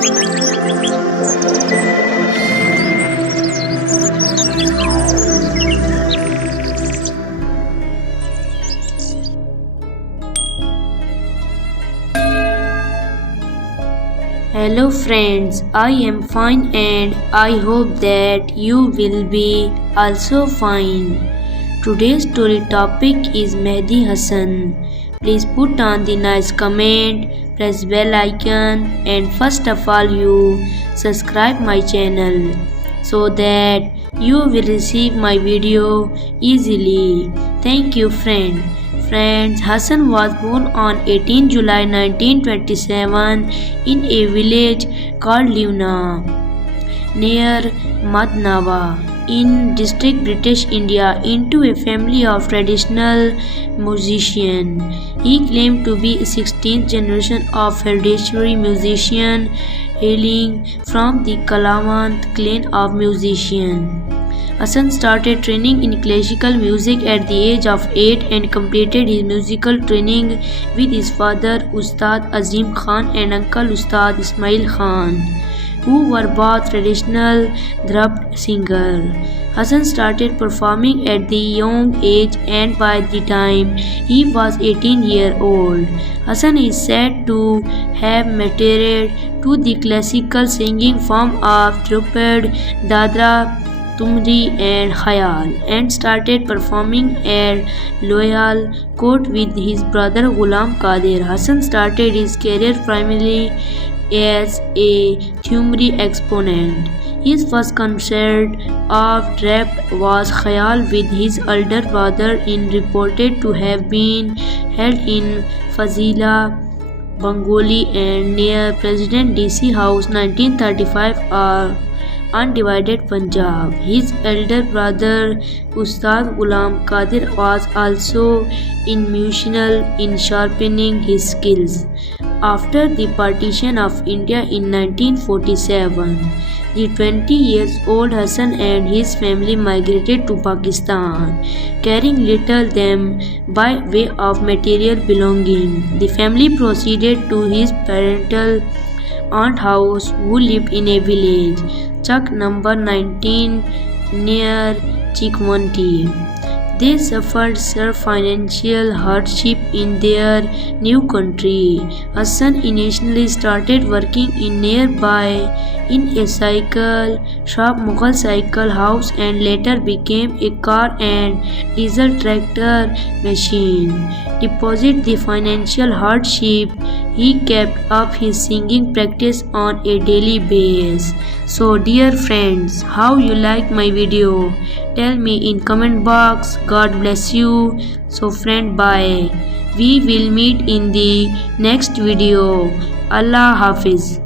Hello friends, I am fine and I hope that you will be also fine. Today's story topic is Mehdi Hassan. Please put on the nice comment, press bell icon and first of all you subscribe my channel so that you will receive my video easily. Thank you friend. Friends, Hassan was born on 18 July 1927 in a village called Luna near Madnawa in district British India into a family of traditional musicians. He claimed to be a 16th generation of hereditary musician hailing from the Kalamant clan of musicians. Hassan started training in classical music at the age of 8 and completed his musical training with his father Ustad Azim Khan and uncle Ustad Ismail Khan, who were both traditional dhrap singers. Hassan started performing at the young age and by the time he was 18 years old, Hassan is said to have matured to the classical singing form of Drupad, Dadra, Tumri and Khayal and started performing at Loyal Court with his brother Ghulam Kabeer. Hassan started his career primarily as a Thumri exponent. His first concert of rap was Khayal with his elder brother in reported to have been held in Fazila, Bengali and near President DC House 1935 or undivided Punjab. His elder brother Ustad Ghulam Kabeer was also instrumental in sharpening his skills. After the partition of India in 1947, the 20-year-old Hassan and his family migrated to Pakistan, carrying little them by way of material belonging. The family proceeded to his parental aunt house who lived in a village, Chak number 19 near Chikwanti. They suffered severe financial hardship in their new country. Hassan initially started working in nearby in a cycle shop, Mughal Cycle House, and later became a car and diesel tractor machine. Despite the financial hardship, he kept up his singing practice on a daily basis. So dear friends, how you like my video? Tell me in comment box. God bless you. So friend, bye. We will meet in the next video. Allah Hafiz.